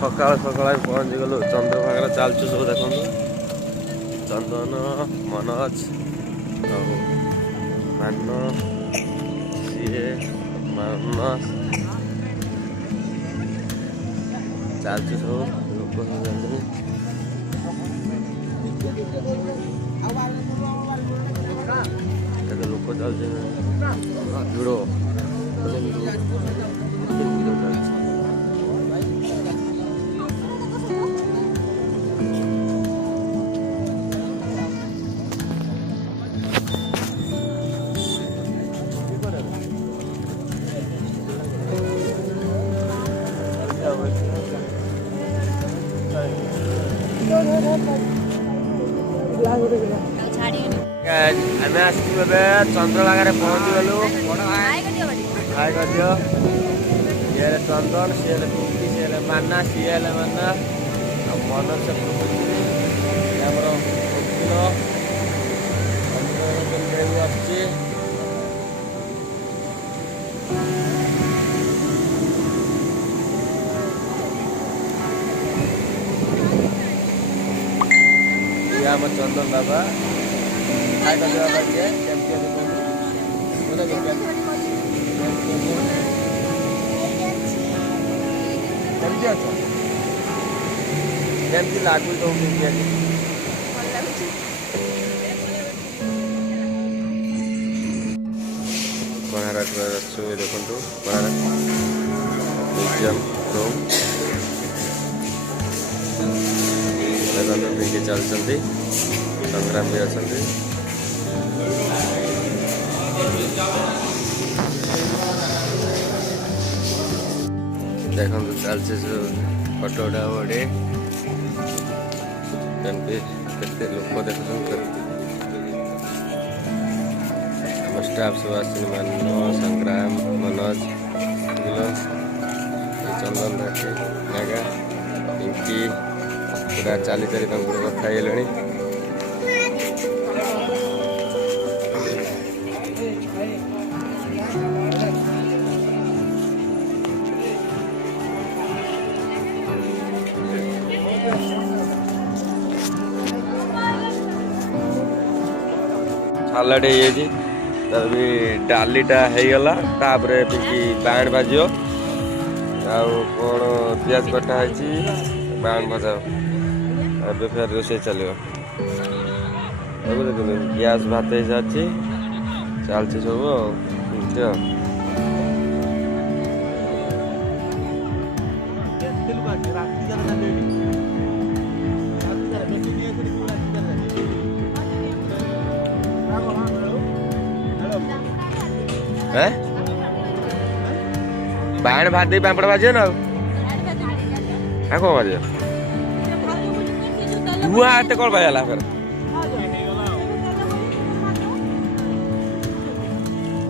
सकाल सकाल पहुँची गलु चंद्रभागा चलचु सब देखु चंदन मनोज मान सी मानस चलचु सब लोक लोक चलते भिड़ आम आसू चंद्रभागा पहुँची गलु हाय कर दियो ये चंदन सी पिंकी सी माना सी माना मनोज आमर वकील आसी आम चंदन बाबा हाय कर दिया बाबा ये केमती अच्छा केमती लागू तो कोणार्क देखु कोणार्क म्यूजियम रूम देखते चलते संग्राम भी अच्छा देखो चलছে फटो उठा बड़े केते लोक देख स्टाफ सब आस मानो संग्राम मनोज चंदन नागा पिंकी पूरा चाली चाली कथा है सालाड है तभी डालीटा होगला तापर बाण बाज कौन पियाज कटा बाण भजा अब फिर रोसे चलो गैस भात हो सारी चलती सब बाण भात पापड़ भाजे ना कौन भाज धुआं एत कौन भाजला फिर